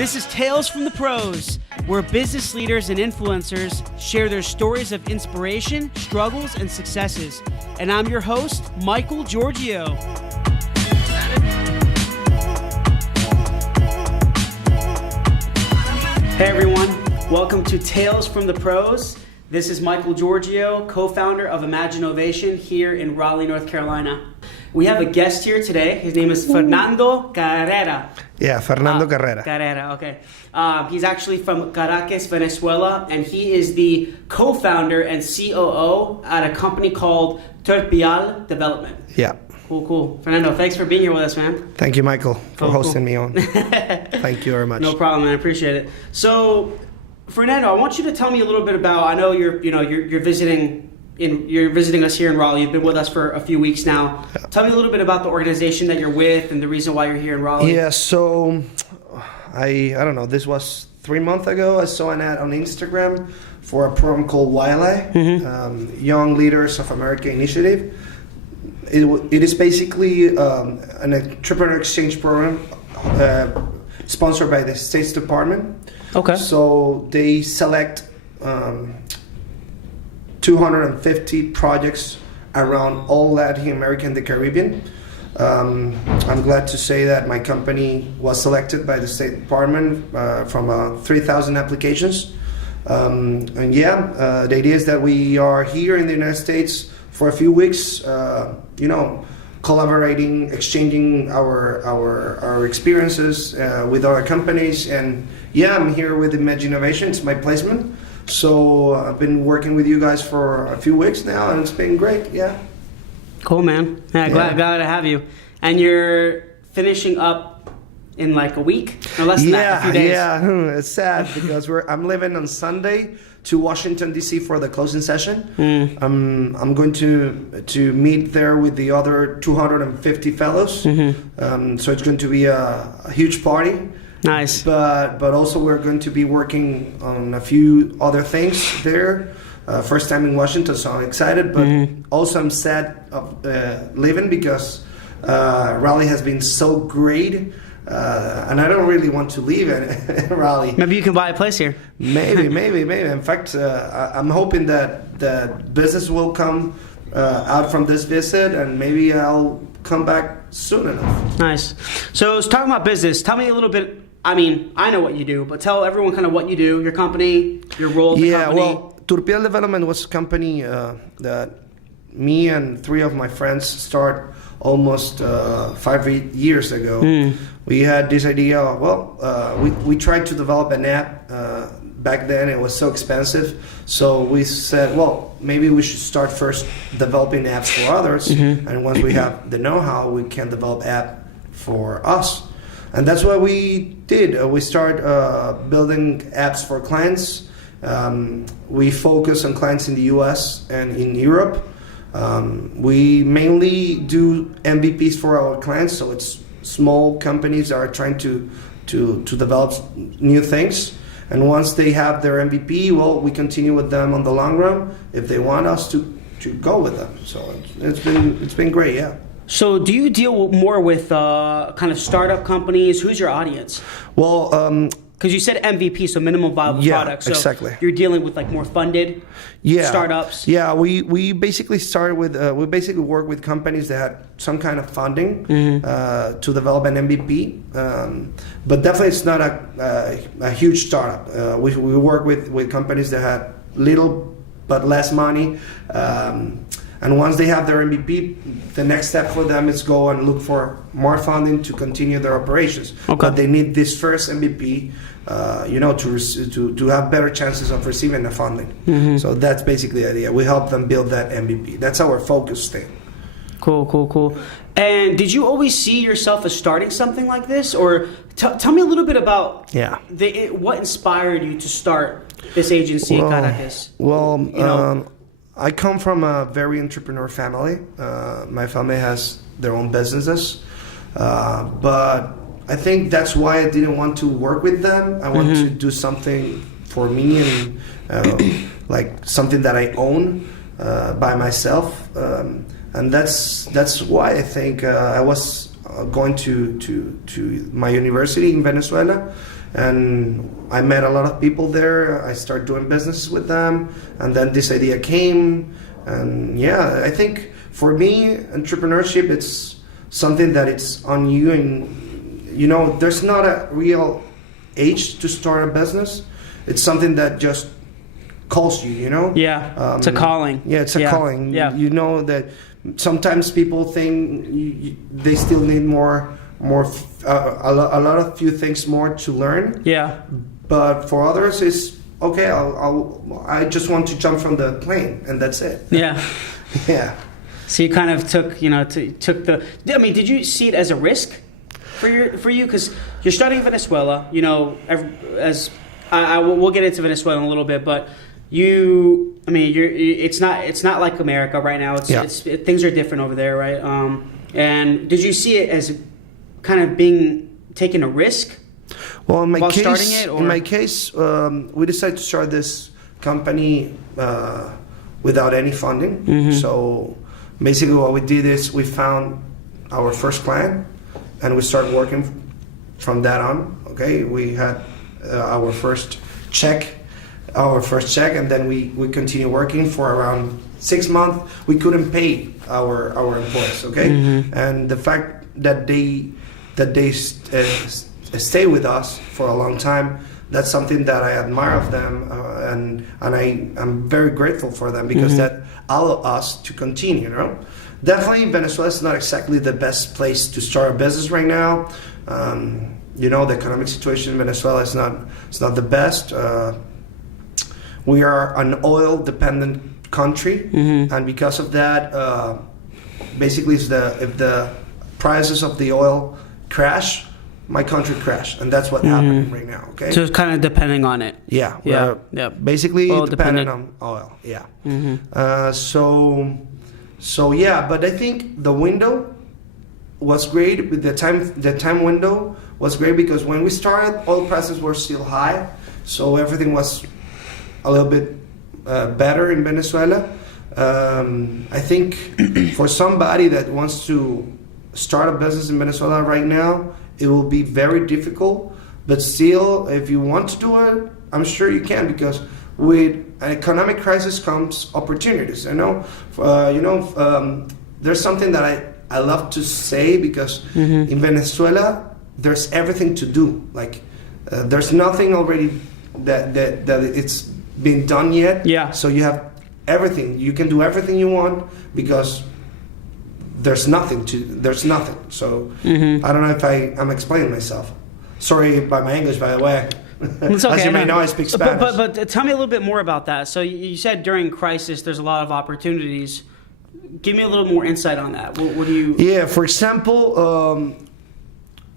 This is Tales from the Pros, where business leaders and influencers share their stories of inspiration, struggles, and successes. And I'm your host, Michael Giorgio. Hey everyone, welcome to Tales from the Pros. This is Michael Giorgio, co-founder of Imaginovation here in Raleigh, North Carolina. We have a guest here today. His name is Fernando Carrera. Yeah, Fernando Carrera. Carrera, okay. He's actually from Caracas, Venezuela, and he is the co-founder and COO at a company called Turpial Development. Yeah. Cool. Fernando, thanks for being here with us, man. Thank you, Michael, for hosting me on. Thank you very much. No problem, man. I appreciate it. So, Fernando, I want you to tell me a little bit about. I know you're visiting us here in Raleigh. You've been with us for a few weeks now. Yeah. Tell me a little bit about the organization that you're with and the reason why you're here in Raleigh. Yeah, so I don't know. This was 3 months ago. I saw an ad on Instagram for a program called YLA, Young Leaders of America Initiative. It is basically an entrepreneur exchange program sponsored by the State Department. Okay. So they select 250 projects around all Latin America and the Caribbean. I'm glad to say that my company was selected by the State Department from 3,000 applications. The idea is that we are here in the United States for a few weeks, collaborating, exchanging our experiences with other companies. And I'm here with Imaginovation. It's my placement. So I've been working with you guys for a few weeks now, and it's been great. Yeah. Cool, man. Glad to have you. And you're finishing up in like a week or less than that, a few days. Yeah. It's sad because I'm leaving on Sunday to Washington D.C. for the closing session. I'm going to meet there with the other 250 fellows. So it's going to be a huge party. Nice. But also we're going to be working on a few other things there. First time in Washington, so I'm excited. But also I'm sad of leaving because Raleigh has been so great. And I don't really want to leave Raleigh. Maybe you can buy a place here. Maybe. In fact, I'm hoping that business will come out from this visit, and maybe I'll come back soon enough. Nice. So let's talk about business. Tell me a little bit. I mean, I know what you do, but tell everyone kind of what you do, your company, your role in the company. Well, Turpial Development was a company that me and 3 of my friends started almost 5 years ago. We had this idea, we tried to develop an app. Back then it was so expensive. So we said, maybe we should start first developing apps for others. And once we have the know-how, we can develop app for us. And that's what we did. We started building apps for clients. We focus on clients in the US and in Europe. We mainly do MVPs for our clients, so it's small companies that are trying to develop new things. And once they have their MVP, we continue with them on the long run if they want us to go with them. So it's been great, yeah. So do you deal more with kind of startup companies? Who's your audience? Well, because you said MVP, so minimum viable product. So exactly. You're dealing with like more funded startups. Yeah, we basically started with we basically work with companies that had some kind of funding to develop an MVP. But definitely it's not a huge startup. We work with companies that had little but less money. And once they have their MVP, the next step for them is go and look for more funding to continue their operations. Okay. But they need this first MVP, to have better chances of receiving the funding. So that's basically the idea. We help them build that MVP. That's our focus thing. Cool. And did you always see yourself as starting something like this? Or tell me a little bit about what inspired you to start this agency in Caracas? I come from a very entrepreneur family. My family has their own businesses. But I think that's why I didn't want to work with them. I want to do something for me and like something that I own by myself. And that's why I think I was going to my university in Venezuela, and I met a lot of people there. I started doing business with them, and then this idea came. And yeah, I think for me, entrepreneurship, it's something that it's on you, and you know, there's not a real age to start a business. It's something that just calls you, you know? Yeah, it's a calling. Yeah, it's a calling. Yeah. You know that sometimes people think they still need a lot of few things more to learn. Yeah. But for others, it's okay. I just want to jump from the plane, and that's it. Yeah. Yeah. So you kind of took the. I mean, did you see it as a risk for you? Because you're studying Venezuela. You know, we'll get into Venezuela in a little bit, but it's not like America right now. Things are different over there, right? And did you see it as kind of taking a risk? Well, in my while case, starting it, or? In my case, we decided to start this company without any funding. Mm-hmm. So basically, what we did is we found our first client, and we started working from that on. Okay, we had our first check, and then we continued working for around 6 months. We couldn't pay our employees. Okay, mm-hmm. and the fact that they stay with us for a long time, that's something that I admire of them, and I'm very grateful for them, because mm-hmm. that allowed us to continue, you know. Definitely Venezuela is not exactly the best place to start a business right now. You know, the economic situation in Venezuela is not the best. We are an oil dependent country, mm-hmm. and because of that, basically if the prices of the oil crash, my country crashed, and that's what mm-hmm. happened right now. Okay, so it's kind of depending on it. Yeah, yeah. Basically oil dependent dependent on oil. Yeah. Mm-hmm. So yeah, but I think the window was great. The time window was great, because when we started, oil prices were still high, so everything was a little bit better in Venezuela. I think for somebody that wants to start a business in Venezuela right now, it will be very difficult, but still, if you want to do it, I'm sure you can, because with an economic crisis comes opportunities. You know, there's something that I love to say, because mm-hmm. in Venezuela there's everything to do. Like there's nothing already that it's been done yet. Yeah. So you have everything. You can do everything you want, because there's nothing. So mm-hmm. I don't know if I'm explaining myself. Sorry about my English, by the way. It's okay. As you may know, I speak Spanish. But tell me a little bit more about that. So you said during crisis, there's a lot of opportunities. Give me a little more insight on that. What do you? Yeah, for example,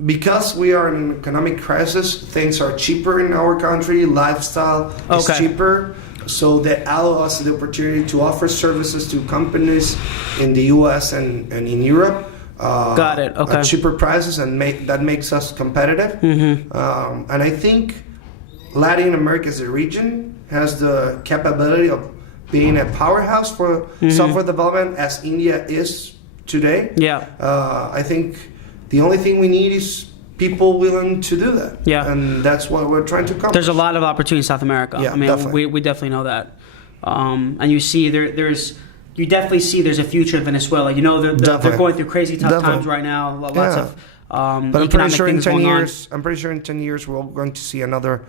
because we are in an economic crisis, things are cheaper in our country. Lifestyle is cheaper. So that allow us the opportunity to offer services to companies in the U.S. and in Europe. Got it. Okay. At cheaper prices, and that makes us competitive. Mm-hmm. And I think Latin America as a region has the capability of being a powerhouse for mm-hmm. software development, as India is today. Yeah. I think the only thing we need is people willing to do that. Yeah. And that's what we're trying to accomplish. There's a lot of opportunity in South America. Yeah, I mean, definitely. we definitely know that. And you see you definitely see there's a future in Venezuela. You know, they're going through crazy tough times right now. Lots of but I'm pretty sure in 10 years, on. I'm pretty sure in 10 years we're going to see another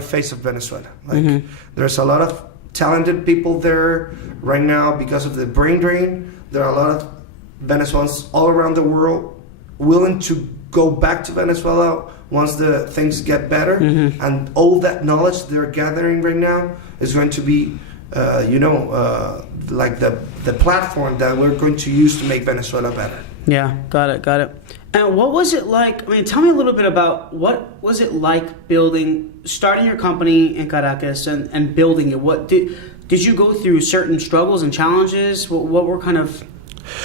face of Venezuela. Like mm-hmm. there's a lot of talented people there right now because of the brain drain. There are a lot of Venezuelans all around the world willing to go back to Venezuela once the things get better, mm-hmm. and all that knowledge they're gathering right now is going to be like the platform that we're going to use to make Venezuela better. Yeah, got it. And what was it like? I mean, tell me a little bit about what was it like starting your company in Caracas and building it. What did you go through certain struggles and challenges? What were kind of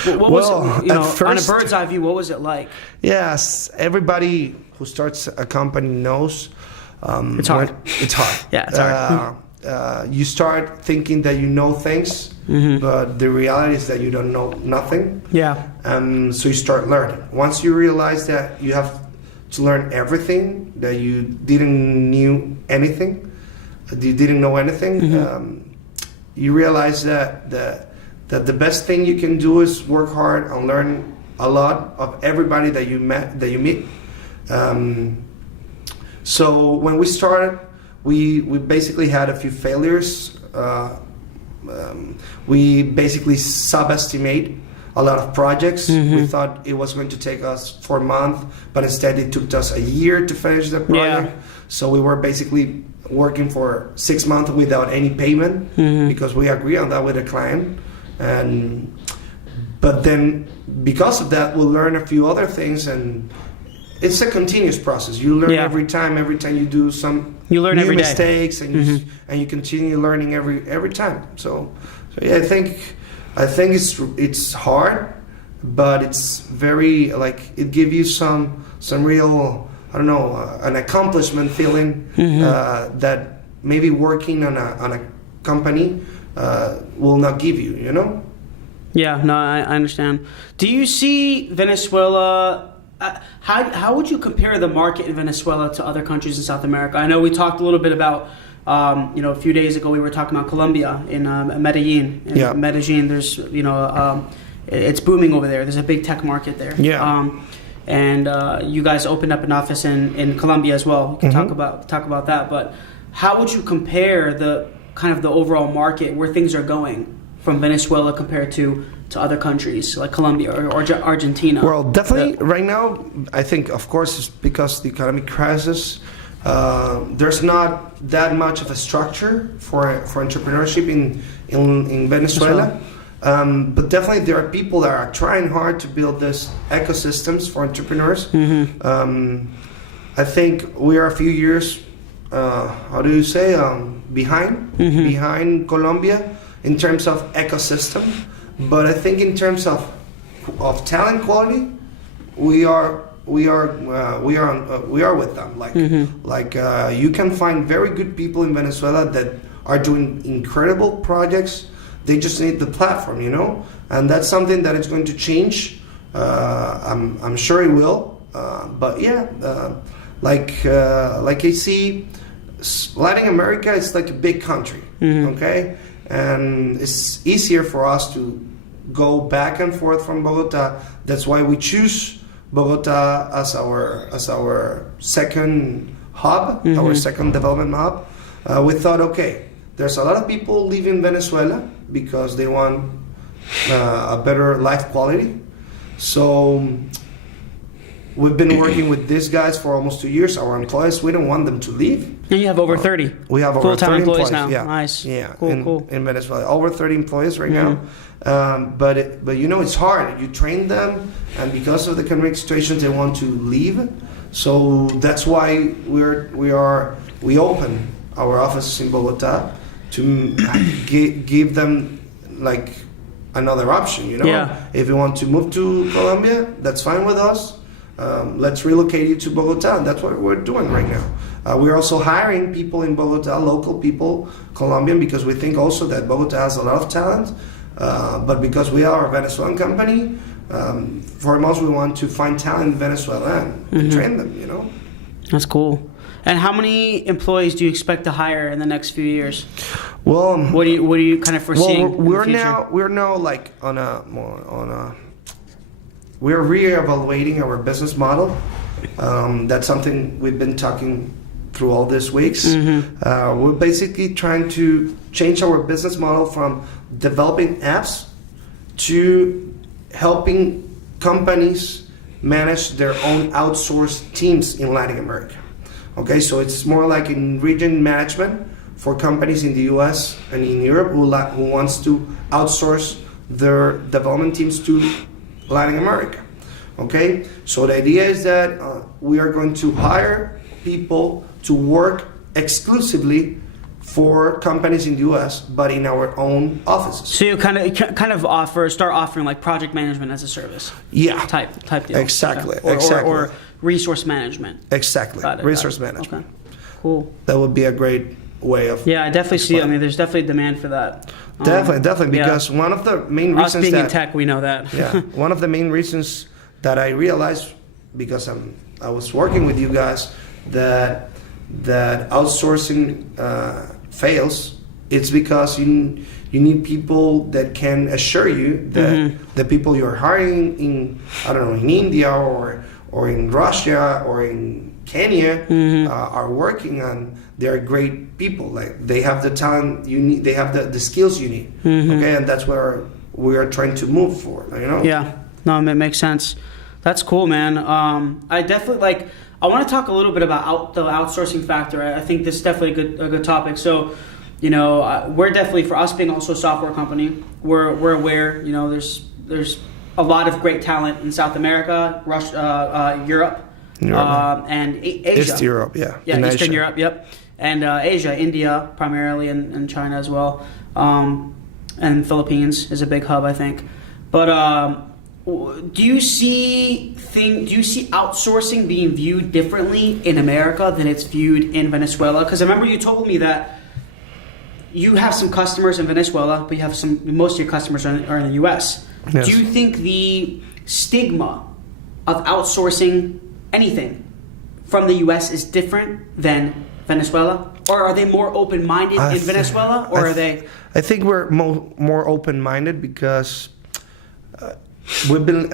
what was it, first, on a bird's eye view? What was it like? Yes, everybody who starts a company knows it's hard. It's hard. Yeah, it's hard. you start thinking that you know things, but the reality is that you don't know nothing. Yeah. So you start learning. Once you realize that you have to learn everything, that you didn't knew anything, you didn't know anything, you realize that the best thing you can do is work hard and learn a lot of everybody that you meet. So when we started, we basically had a few failures. We basically subestimate a lot of projects. We thought it was going to take us 4 months, but instead it took us a year to finish the project. Yeah. So we were basically working for 6 months without any payment because we agree on that with the client. But then because of that, we'll learn a few other things, and it's a continuous process. You learn every time you do some you learn new every day. mistakes, and you continue learning every time. So yeah, I think it's hard, but it's very it gives you some real, I don't know, an accomplishment feeling that maybe working on a company will not give you, you know? Yeah, no, I understand. Do you see Venezuela? How would you compare the market in Venezuela to other countries in South America? I know we talked a little bit about, a few days ago we were talking about Colombia in Medellin. In Medellin, there's, it's booming over there. There's a big tech market there. Yeah. And you guys opened up an office in Colombia as well. We can talk about that. But how would you compare the kind of the overall market, where things are going from Venezuela compared to other countries like Colombia or Argentina? Well, definitely right now, I think, of course, it's because the economic crisis, there's not that much of a structure for entrepreneurship in Venezuela. But definitely there are people that are trying hard to build this ecosystems for entrepreneurs. I think we are a few years, behind Colombia in terms of ecosystem. But I think in terms of talent quality, we are with them. You can find very good people in Venezuela that are doing incredible projects. They just need the platform, you know, and that's something that is going to change. I'm sure it will. But yeah, like I see, Latin America is like a big country, okay, and it's easier for us to go back and forth from Bogota. That's why we choose Bogota as our second hub, our second development hub. We thought, okay, there's a lot of people leaving Venezuela because they want a better life quality. So we've been working with these guys for almost 2 years. Our employees, we don't want them to leave. And you have over 30. We have over full-time 30 employees now. Yeah. Nice. Yeah. Cool. In Venezuela, over 30 employees right now. But it's hard. You train them, and because of the economic situation, they want to leave. So that's why we open our offices in Bogota to give them like another option. You know, if you want to move to Colombia, that's fine with us. Let's relocate you to Bogota. And that's what we're doing right now. We're also hiring people in Bogota, local people, Colombian, because we think also that Bogota has a lot of talent. But because we are a Venezuelan company, foremost we want to find talent in Venezuela and train them, you know. That's cool. And how many employees do you expect to hire in the next few years? Well, what do you kind of foresee? We're now like we're reevaluating our business model. That's something we've been talking through all these weeks. We're basically trying to change our business model from developing apps to helping companies manage their own outsourced teams in Latin America. Okay, so it's more like in region management for companies in the US and in Europe who wants to outsource their development teams to Latin America. Okay, so the idea is that we are going to hire people to work exclusively for companies in the US, but in our own offices. So you kind of start offering like project management as a service. Yeah. Type deal. Exactly. Okay. Exactly. Or resource management. Exactly. Resource management. Okay. Cool. That would be a great way of. Yeah, I definitely see. I mean, there's definitely demand for that. Definitely, because one of the main reasons us being in tech, we know that. Yeah, one of the main reasons that I realized, because I was working with you guys, that outsourcing fails. It's because you need people that can assure you that the people you're hiring in, I don't know, in India or in Russia or in Kenya are working on. They're great people. Like, they have the talent you need. They have the skills you need. Okay, and that's where we are trying to move for. You know. Yeah. No, it makes sense. That's cool, man. I definitely I want to talk a little bit about the outsourcing factor. I think this is definitely a good topic. So, you know, we're definitely, for us being also a software company, we're aware. You know, there's a lot of great talent in South America, Russia, Europe. And Asia. East Europe, yeah. Yeah, in Eastern Asia. Europe, yep. And Asia, India primarily, and China as well. And Philippines is a big hub, I think. But do you see outsourcing being viewed differently in America than it's viewed in Venezuela? Because I remember you told me that you have some customers in Venezuela, but you have most of your customers are in the U.S. Yes. Do you think the stigma of outsourcing anything from the U.S. is different than Venezuela? Or are they more open-minded in Venezuela? Or are they... I think we're more open-minded because we've been...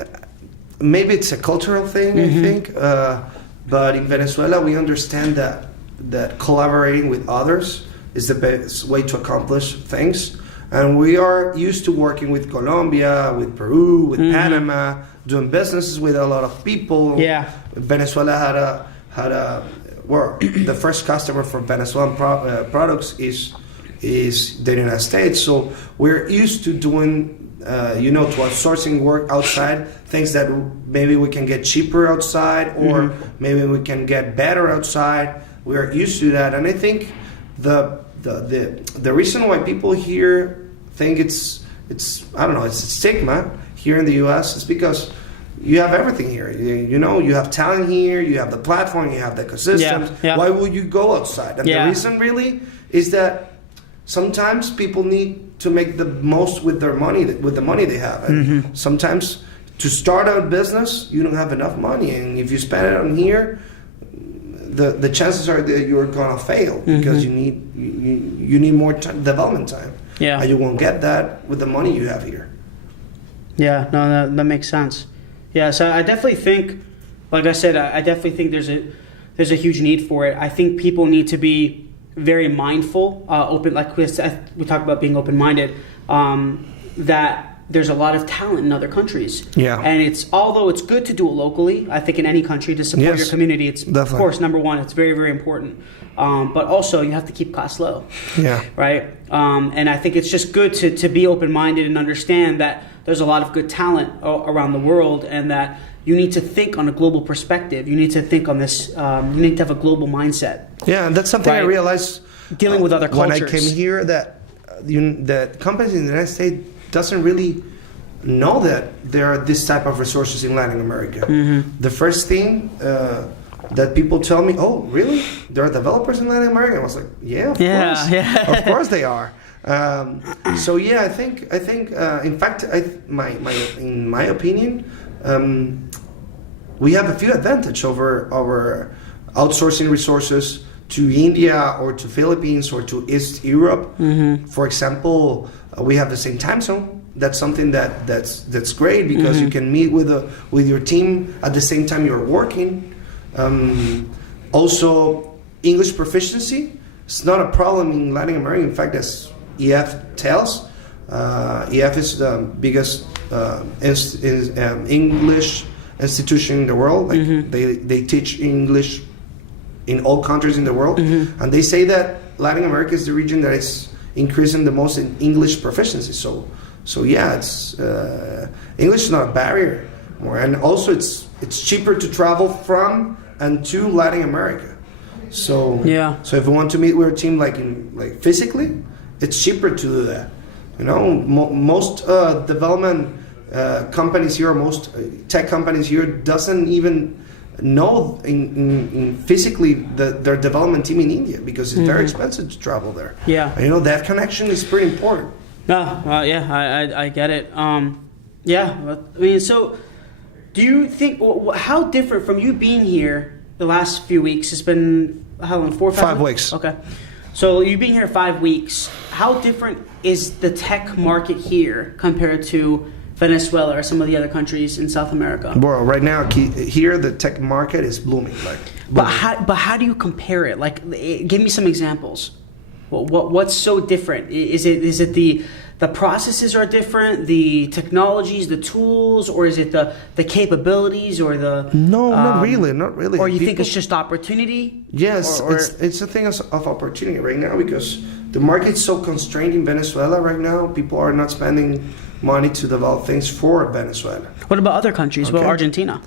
Maybe it's a cultural thing, I think. But in Venezuela, we understand that collaborating with others is the best way to accomplish things. And we are used to working with Colombia, with Peru, with Panama, doing businesses with a lot of people. Yeah. Venezuela had a the first customer for Venezuelan products is the United States. So we're used to doing to outsourcing work outside, things that maybe we can get cheaper outside, or maybe we can get better outside. We are used to that, and I think the reason why people here think it's I don't know, it's a stigma here in the U.S. is because you have everything here. You have talent here, you have the platform, you have the ecosystems. Yeah. Why would you go outside? And the reason really is that sometimes people need to make the most with their money, with the money they have. And sometimes to start out business, you don't have enough money, and if you spend it on here, the chances are that you're gonna fail because you need more development time. Yeah, and you won't get that with the money you have here. Yeah, no, that makes sense. Yeah, so I definitely think, like I said, I definitely think there's a huge need for it. I think people need to be very mindful, open. Like we talked about being open-minded. That there's a lot of talent in other countries. Yeah. And although it's good to do it locally, I think in any country to support your community, it's definitely. Of course, number one, it's very, very important. But also you have to keep costs low. Yeah. Right? And I think it's just good to be open-minded and understand that there's a lot of good talent around the world, and that you need to think on a global perspective. You need to think on this, you need to have a global mindset. Yeah, and that's something I realized dealing with other cultures. When I came here, that companies in the United States doesn't really know that there are this type of resources in Latin America. The first thing that people tell me, "Oh, really? There are developers in Latin America?" I was like, "Yeah, of course, of course they are." So yeah, I think in fact, in my opinion, we have a few advantage over outsourcing resources to India or to Philippines or to East Europe. For example, we have the same time zone. That's something that's great because you can meet with your team at the same time you're working. Also, English proficiency is not a problem in Latin America. In fact, as EF tells, EF is the biggest English institution in the world. Like they teach English in all countries in the world, and they say that Latin America is the region that is increasing the most in English proficiency. So yeah, it's English is not a barrier more, and also it's cheaper to travel from and to Latin America. So so if we want to meet with a team like physically, it's cheaper to do that. Most development companies here, most tech companies here doesn't even know in physically their development team in India, because it's very expensive to travel there. Yeah. You know, that connection is pretty important. No, yeah, I get it. Yeah, I mean, so do you think, how different from you being here the last few weeks? It's been, how long, 4 or 5 weeks? Okay. So you being here 5 weeks, how different is the tech market here compared to Venezuela or some of the other countries in South America? Well, right now here the tech market is blooming. But how do you compare it? Like, give me some examples. What's so different? Is it the processes are different, the technologies, the tools, or is it the capabilities or the? No, not really. Or you think it's just opportunity? Yes, it's a thing of opportunity right now, because the market's so constrained in Venezuela right now. People are not spending money to develop things for Venezuela. What about other countries? Okay. Well, Argentina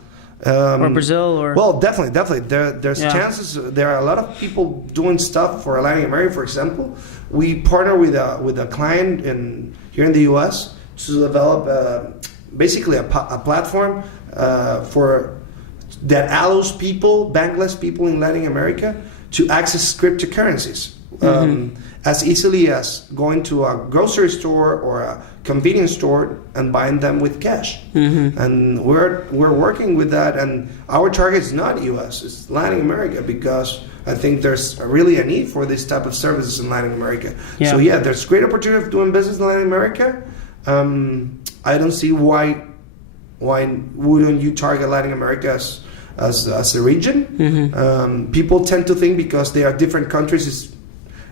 or Brazil, or well, definitely. There's chances. There are a lot of people doing stuff for Latin America. For example, we partner with a client here in the U.S. to develop basically a platform that allows bankless people in Latin America to access cryptocurrencies. As easily as going to a grocery store or a convenience store and buying them with cash. And we're working with that, and our target is not US, it's Latin America, because I think there's really a need for this type of services in Latin America. Yeah. So yeah, there's great opportunity of doing business in Latin America. I don't see why wouldn't you target Latin America as a region. People tend to think because they are different countries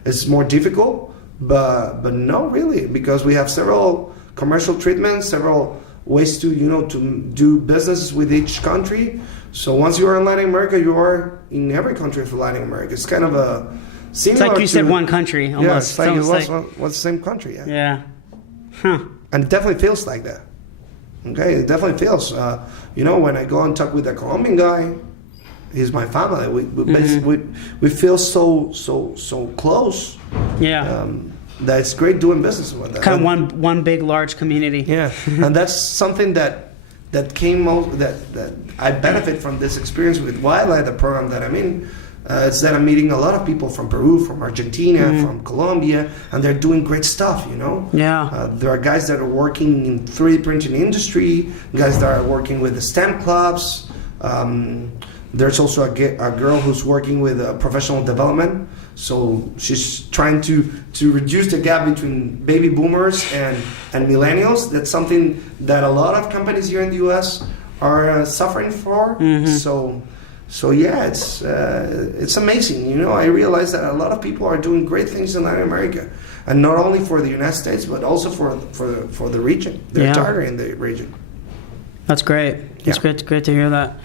it's more difficult, but no, really, because we have several commercial treatments, several ways to do business with each country. So once you are in Latin America, you are in every country of Latin America. It's kind of a similar. It's like you said, one country almost. Yeah, it's like the same country. Yeah. Yeah. Huh. And it definitely feels like that. Okay, it definitely feels. When I go and talk with a Colombian guy, he's my family. We feel so close. Yeah. That it's great doing business with them. Kind of one big large community. Yeah, and that's something that I benefit from this experience with Wildlife, the program that I'm in. It's that I'm meeting a lot of people from Peru, from Argentina, from Colombia, and they're doing great stuff, Yeah. There are guys that are working in 3D printing industry, guys that are working with the STEM clubs. There's also a girl who's working with professional development. So she's trying to reduce the gap between baby boomers and millennials. That's something that a lot of companies here in the U.S. are suffering for. So yeah, it's amazing. I realize that a lot of people are doing great things in Latin America, and not only for the United States, but also for the region. They're targeting the region. That's great. It's great to hear that.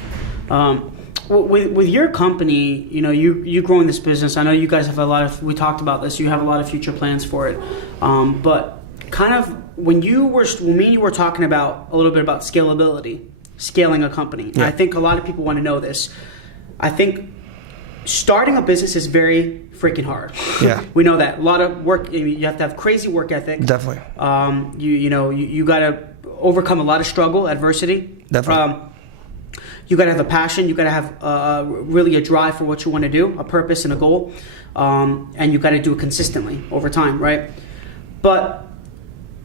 With your company, you growing this business, I know you guys have we talked about this, you have a lot of future plans for it. But kind of when me and you were talking about a little bit about scaling a company. Yeah. I think a lot of people want to know this. I think starting a business is very freaking hard. Yeah. We know that. A lot of work, you have to have crazy work ethic. Definitely. You got to overcome a lot of struggle, adversity. Definitely. You got to have a passion. You got to have really a drive for what you want to do, a purpose and a goal, and you got to do it consistently over time, right? But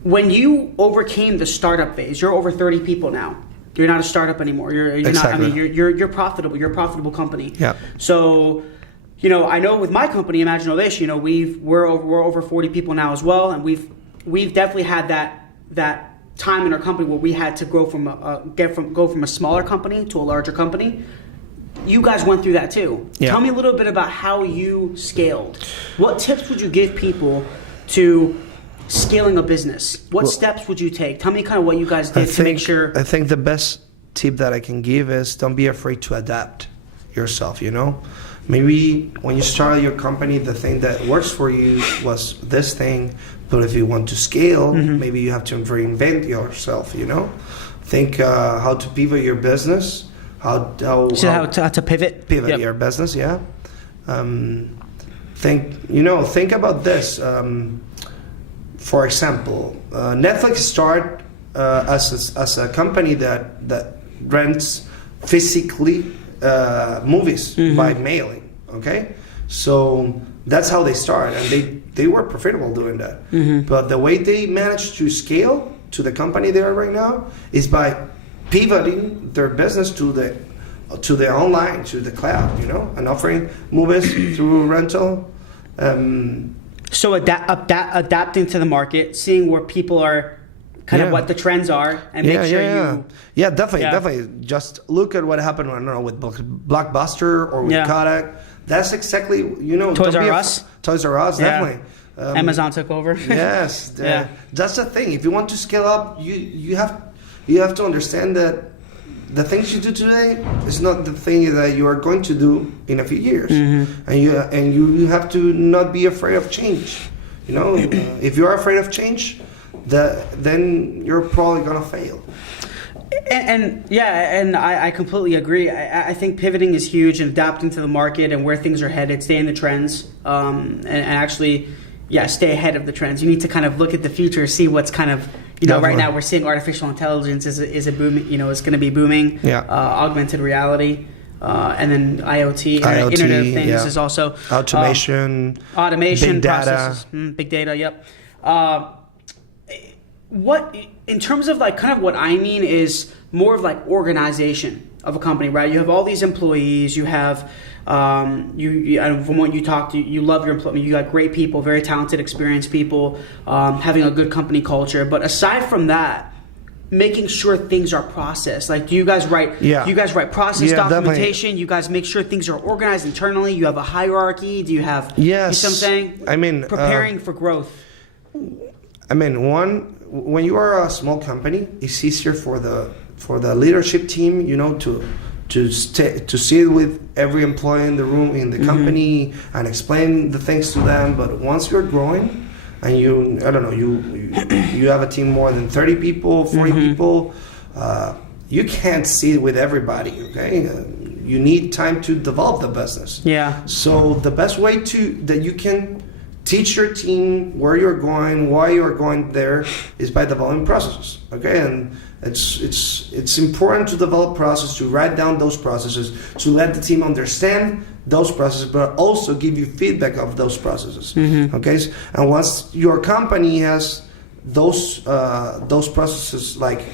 when you overcame the startup phase, you're over 30 people now. You're not a startup anymore. You're exactly. not. I mean, you're profitable. You're a profitable company. Yeah. So, I know with my company, Imagine All This, we're over 40 people now as well, and we've definitely had that time in our company where we had to go from a smaller company to a larger company. You guys went through that too. Yeah. Tell me a little bit about how you scaled. What tips would you give people to scaling a business? What steps would you take? Tell me kind of what you guys did to make sure. I think the best tip that I can give is don't be afraid to adapt yourself, Maybe when you started your company, the thing that works for you was this thing, but if you want to scale, maybe you have to reinvent yourself, Think how to pivot your business, how to pivot your business, yeah. Think about this. For example, Netflix started as a company that rents physically movies by mailing. Okay, so that's how they started, and they were profitable doing that. But the way they managed to scale to the company they are right now is by pivoting their business to the online, to the cloud, and offering movies through rental. So adapting to the market, seeing where people are, kind of what the trends are, and make sure you. Yeah, definitely. Just look at what happened, I don't know, with Blockbuster or with Kodak. That's exactly, Toys R Us. Toys R Us, definitely. Amazon took over. Yes, that's the thing. If you want to scale up, you have to understand that the things you do today is not the thing that you are going to do in a few years, and you have to not be afraid of change. If you are afraid of change, then you're probably gonna fail. And I completely agree. I think pivoting is huge, and adapting to the market and where things are headed, stay in the trends, and actually, stay ahead of the trends. You need to kind of look at the future, see what's kind of, right now we're seeing artificial intelligence is a booming, is going to be booming. Augmented reality, and then IoT, Internet of Things is also automation, big data, big data. Yep. What in terms of like kind of what I mean is more of like organization of a company, right? You have all these employees. You have from what you talk to, you love your employees. You got great people, very talented, experienced people, having a good company culture. But aside from that, making sure things are processed. Like, do you guys write? Do you guys write process documentation? Definitely. You guys make sure things are organized internally. You have a hierarchy. Do you have? Yes. You know what I'm saying? I mean, preparing for growth. I mean, when you are a small company, it's easier for the leadership team, to sit with every employee in the room in the company and explain the things to them. But once you're growing and you have a team more than 30 people, 40 people, you can't sit with everybody. Okay, you need time to develop the business. Yeah. So the best way that you can teach your team where you're going, why you're going there, is by developing processes. Okay, and it's important to develop processes, to write down those processes, to let the team understand those processes, but also give you feedback of those processes. Okay, and once your company has those processes, like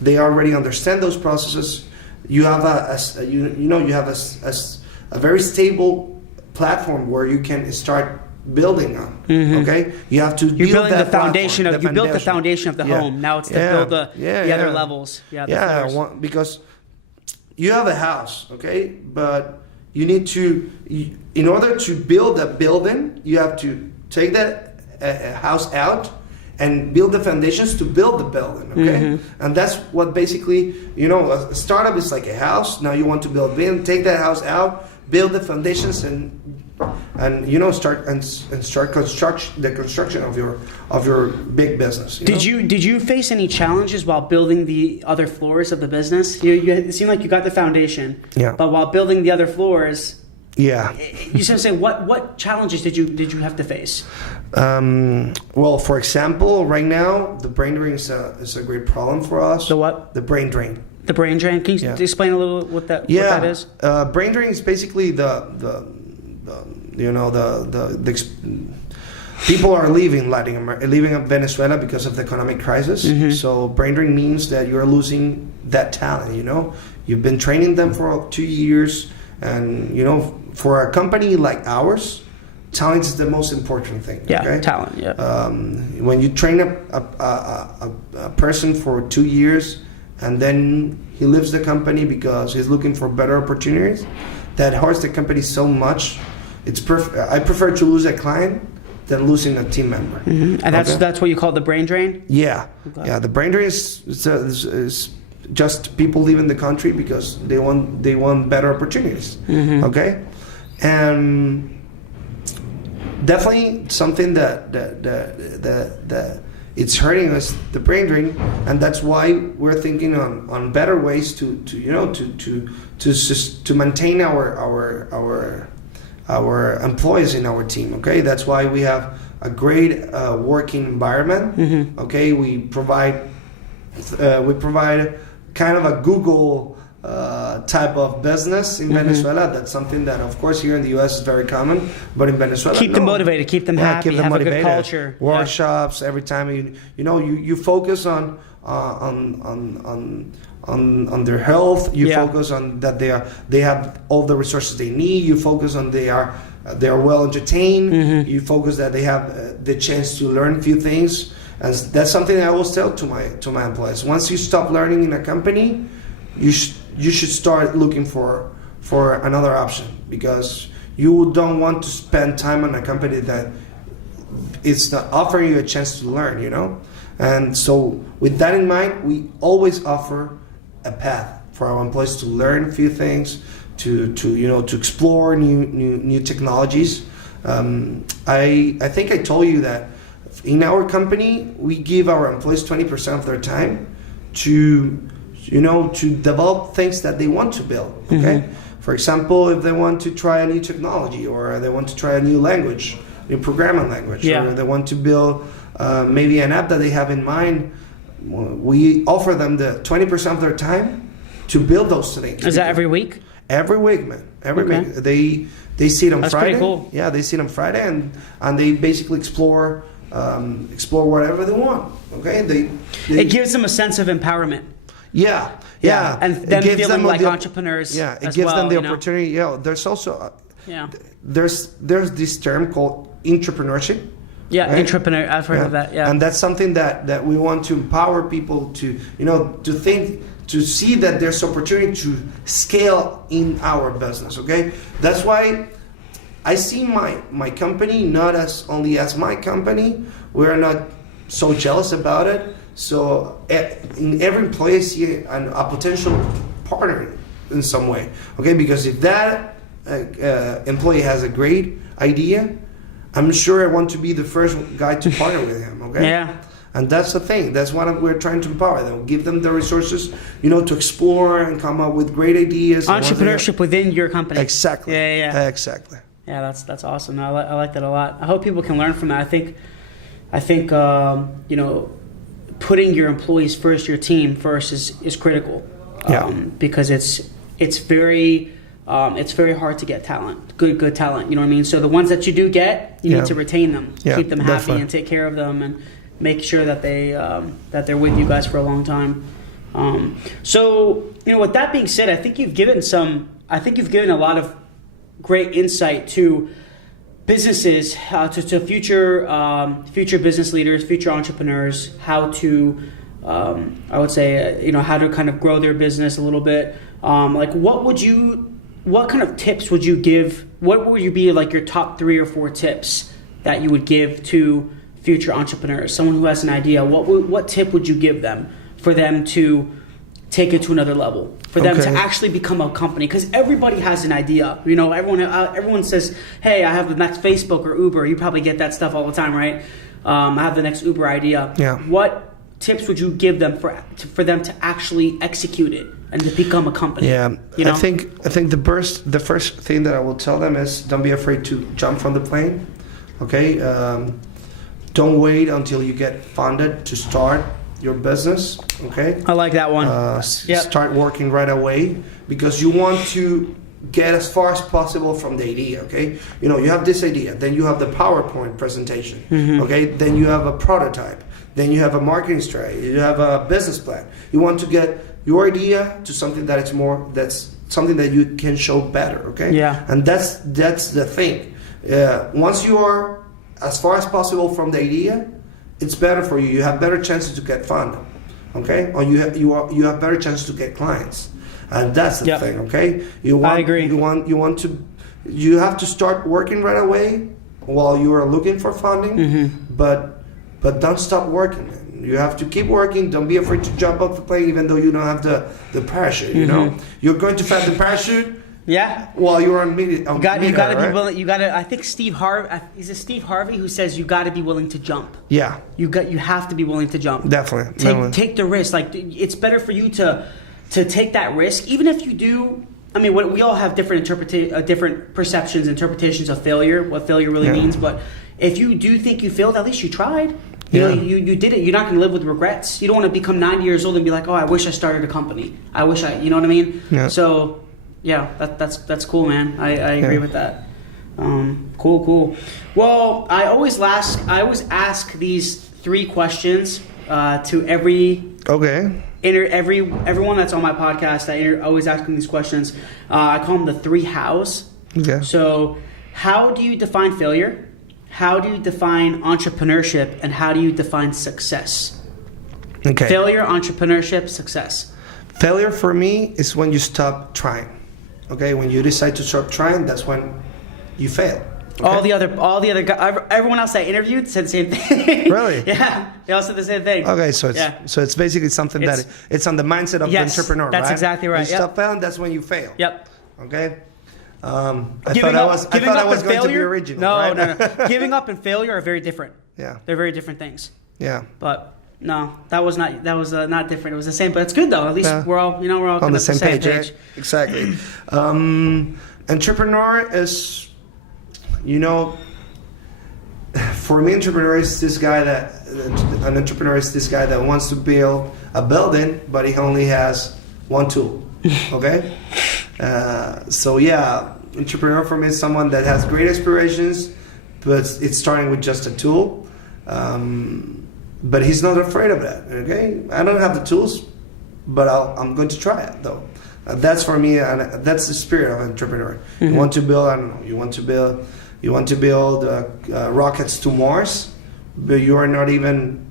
they already understand those processes, you have a very stable platform where you can start building on. Okay, you have to build the foundation of you built the foundation of the home. Now it's to build the other levels. Because you have a house, okay, but you need to, in order to build a building, you have to take that house out and build the foundations to build the building. Okay, and that's what basically, a startup is like a house. Now you want to build, take that house out, build the foundations, and start the construction of your big business. Did you face any challenges while building the other floors of the business? It seemed like you got the foundation. Yeah. But while building the other floors, you should say what challenges did you have to face? Well, for example, right now the brain drain is a great problem for us. The what? The brain drain. The brain drain. Can you explain a little what that is? Brain drain is basically people are leaving Venezuela because of the economic crisis. So brain drain means that you're losing that talent. You've been training them for 2 years, and for a company like ours, talent is the most important thing. Talent. When you train a person for 2 years and then he leaves the company because he's looking for better opportunities, that hurts the company so much. I prefer to lose a client than losing a team member. And that's what you call the brain drain? Yeah. The brain drain is just people leaving the country because they want better opportunities. Okay, and definitely something that it's hurting us, the brain drain, and that's why we're thinking on better ways to maintain our employees in our team. Okay, that's why we have a great working environment. Okay, we provide kind of a Google type of business in Venezuela. That's something that, of course, here in the U.S. is very common, but in Venezuela, keep them motivated, keep them happy, keep them have motivated. a good culture. Workshops every time you focus on their health. You focus on that they have all the resources they need. You focus on they are well entertained. You focus that they have the chance to learn a few things. And that's something I always tell to my employees. Once you stop learning in a company, you should start looking for another option, because you don't want to spend time on a company that is not offering you a chance to learn, And so with that in mind, we always offer a path for our employees to learn a few things, to explore new technologies. I think I told you that in our company, we give our employees 20% of their time to develop things that they want to build. Okay, for example, if they want to try a new technology, or they want to try a new language, new programming language, or they want to build maybe an app that they have in mind, we offer them the 20% of their time to build those things. Is that every week? Every week, man. Every week. They see it on That's Friday. Pretty cool. Yeah, they see it on Friday, and they basically explore whatever they want. Okay, it gives them a sense of empowerment. Yeah, and them feeling like entrepreneurs. Yeah, it gives them the opportunity. Yeah, there's also there's this term called entrepreneurship. Yeah, right? entrepreneur. I've heard of that. Yeah, and that's something that we want to empower people to to think, to see that there's opportunity to scale in our business. Okay, that's why I see my company not as only as my company. We're not so jealous about it. So in every employee, I see a potential partner in some way. Okay, because if that employee has a great idea, I'm sure I want to be the first guy to partner with him. Okay. Yeah. And that's the thing. That's what we're trying to empower them. Give them the resources, to explore and come up with great ideas. Entrepreneurship within your company. Exactly. Yeah. Exactly. Yeah, that's awesome. I like that a lot. I hope people can learn from that. I think putting your employees first, your team first is critical. Because it's very hard to get talent, good talent. You know what I mean? So the ones that you do get, you need to retain them, keep them happy, definitely. And take care of them, and make sure that they're with you guys for a long time. So with that being said, I think you've given a lot of great insight to businesses, to future business leaders, future entrepreneurs, how to I would say how to kind of grow their business a little bit. What kind of tips would you give? What would you be like your top 3 or 4 tips that you would give to future entrepreneurs? Someone who has an idea, what tip would you give them for them to take it to another level, for them to actually become a company? Because everybody has an idea. Everyone says, "Hey, I have the next Facebook or Uber." You probably get that stuff all the time, right? I have the next Uber idea. Yeah. What tips would you give them for them to actually execute it and to become a company? Yeah, I think the first thing that I will tell them is, don't be afraid to jump from the plane. Okay, don't wait until you get funded to start your business. Okay, I like that one. Start working right away, because you want to get as far as possible from the idea. Okay, you have this idea, then you have the PowerPoint presentation. Okay, then you have a prototype, then you have a marketing strategy, you have a business plan. You want to get your idea to something that's something that you can show better. Okay, and that's the thing. Once you are as far as possible from the idea, it's better for you. You have better chances to get funded, okay? Or you have better chances to get clients, and that's the thing, okay? I agree. You have to start working right away while you are looking for funding, but don't stop working, man. You have to keep working. Don't be afraid to jump off the plane, even though you don't have the parachute. You're going to find the parachute. Yeah. While you're on media, you got to be willing. You got to. I think Steve Harvey who says you got to be willing to jump. Yeah. You have to be willing to jump. Definitely. Take the risk. Like, it's better for you to take that risk, even if you do. I mean, we all have different perceptions, interpretations of failure, what failure really means. But if you do think you failed, at least you tried. You know, you did it. You're not going to live with regrets. You don't want to become 90 years old and be like, oh, I wish I started a company. I wish I, you know what I mean? Yeah. So, yeah, that's cool, man. I agree with that. Cool. Well, I always ask these 3 questions to everyone that's on my podcast. I always ask them these questions. I call them the 3 hows. Okay. So, how do you define failure? How do you define entrepreneurship? And how do you define success? Okay. Failure, entrepreneurship, success. Failure for me is when you stop trying. Okay, when you decide to stop trying, that's when you fail. Okay? All the other guys, everyone else I interviewed said the same thing. Really? Yeah, they all said the same thing. Okay, so it's basically something that it's on the mindset of the entrepreneur, that's right? exactly right. You stop failing, that's when you fail. Yep. Okay. I thought I was going to be original. No, right? no. Giving up and failure are very different. Yeah. They're very different things. Yeah. But no, that was not different. It was the same, but it's good though. At least we're all on the same page. Right? Exactly. Entrepreneur is, for me, an entrepreneur is this guy that wants to build a building, but he only has one tool. Okay. Entrepreneur for me is someone that has great aspirations, but it's starting with just a tool. But he's not afraid of that. Okay, I don't have the tools, but I'm going to try it though. That's for me, and that's the spirit of an entrepreneur. Mm-hmm. You want to build. You want to build rockets to Mars, but you are not even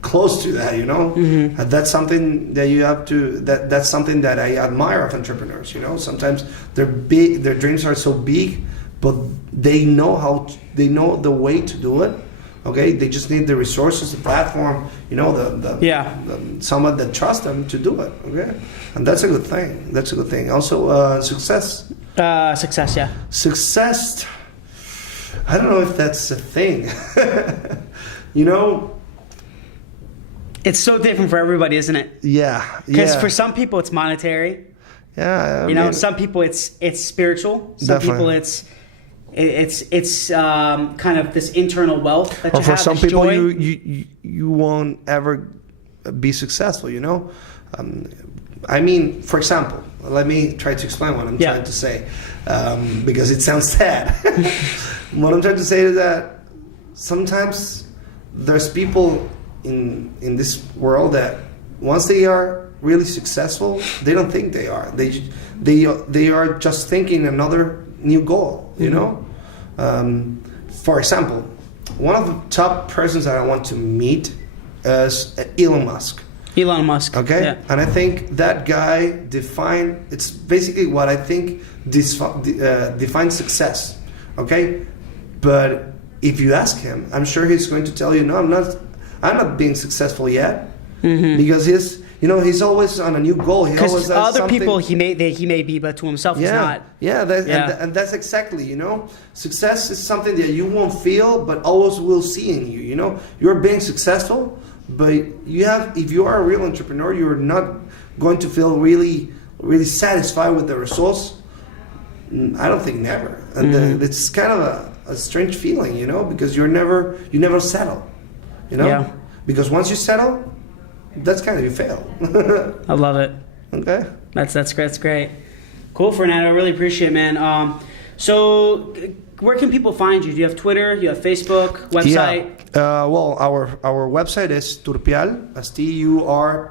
close to that. Mm-hmm. That's something that you have to. That's something that I admire of entrepreneurs. Sometimes they're big. Their dreams are so big, but they know the way to do it. Okay, they just need the resources, the platform, someone that trusts them to do it. Okay, and that's a good thing. Also, success. Success, yeah. Success. I don't know if that's a thing. It's so different for everybody, isn't it? Yeah. Because for some people it's monetary. Yeah. Some people it's spiritual. Some people it's kind of this internal wealth that you have. For some people, joy. you won't ever be successful. For example, let me try to explain what I'm trying to say, because it sounds sad. What I'm trying to say is that sometimes there's people in this world that once they are really successful, they don't think they are. They are just thinking another new goal. For example, one of the top persons that I want to meet is Elon Musk. Okay, yeah. And I think that guy it's basically what I think defines success. Okay, but if you ask him, I'm sure he's going to tell you, no, I'm not being successful yet, because he's always on a new goal. He always has other something. people he may be, but to himself he's not. Yeah, and that's exactly, success is something that you won't feel, but always will see in you. You're being successful, but if you are a real entrepreneur, you're not going to feel really, really satisfied with the results. I don't think never, and it's kind of a strange feeling, because you never settle, Yeah. Because once you settle, that's kind of you fail. I love it. Okay. That's great. That's great. Cool, Fernando. I really appreciate it, man. So where can people find you? Do you have Twitter? Do you have Facebook? Website? Yeah. Well, our website is Turpial. That's Turpial.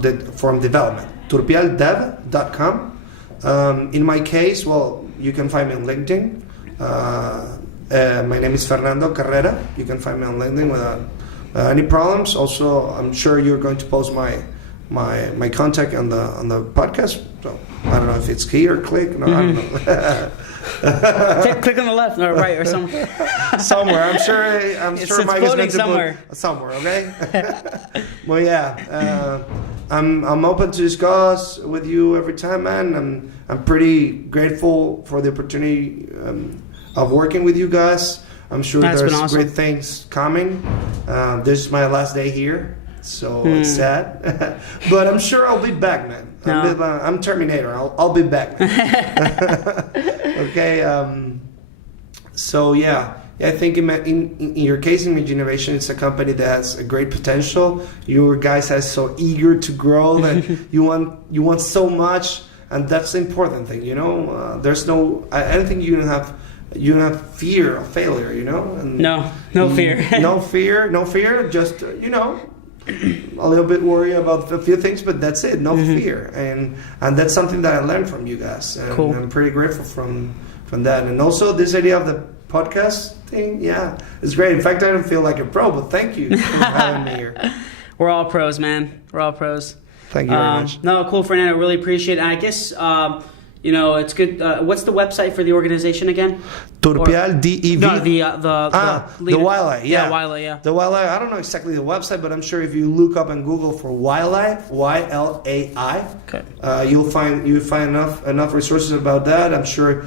Dev. From development. Turpialdev.com. In my case, well, you can find me on LinkedIn. My name is Fernando Carrera. You can find me on LinkedIn without any problems. Also, I'm sure you're going to post my contact on the podcast. So I don't know if it's here, click. No, I don't know. Click on the left or right or somewhere. Somewhere. I'm sure Mike is going to somewhere. put somewhere. Okay. Well, yeah. I'm open to discuss with you every time, man. I'm pretty grateful for the opportunity of working with you guys. I'm sure there's awesome. great things coming. This is my last day here, so it's sad. But I'm sure I'll be back, man. I'm Terminator. I'll be back, man. Okay. So yeah, I think in your case, in Regeneration, it's a company that has a great potential. You guys are so eager to grow and you want so much, and that's the important thing. There's no. I don't think you don't have fear of failure. And no fear. no fear. Just a little bit worried about a few things, but that's it. No fear, and that's something that I learned from you guys, and cool. I'm pretty grateful from that. And also this idea of the podcast thing, yeah, it's great. In fact, I don't feel like a pro, but thank you for having me here. We're all pros, man. We're all pros. Thank you very much. No, cool, Fernando. Really appreciate it. And I guess it's good. What's the website for the organization again? Turpial DEV. No, the wildlife. Yeah, wildlife. Yeah, the wildlife. I don't know exactly the website, but I'm sure if you look up on Google for wildlife, YLAI, okay, you'll find enough resources about that. I'm sure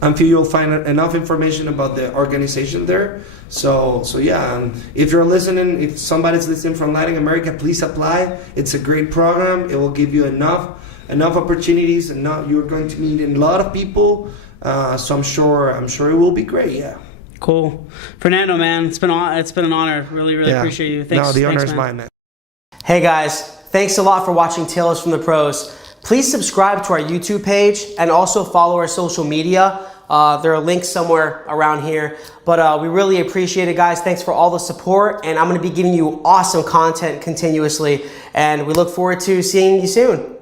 I'm sure you'll find enough information about the organization there. So yeah, if you're listening, if somebody's listening from Latin America, please apply. It's a great program. It will give you enough opportunities, and you're going to meet a lot of people. So I'm sure it will be great. Yeah. Cool, Fernando, man. It's been an honor. Really appreciate you. Thanks. No, the honor is mine, man. Hey guys, thanks a lot for watching Tales from the Pros. Please subscribe to our YouTube page and also follow our social media. There are links somewhere around here, but we really appreciate it, guys. Thanks for all the support, and I'm going to be giving you awesome content continuously, and we look forward to seeing you soon.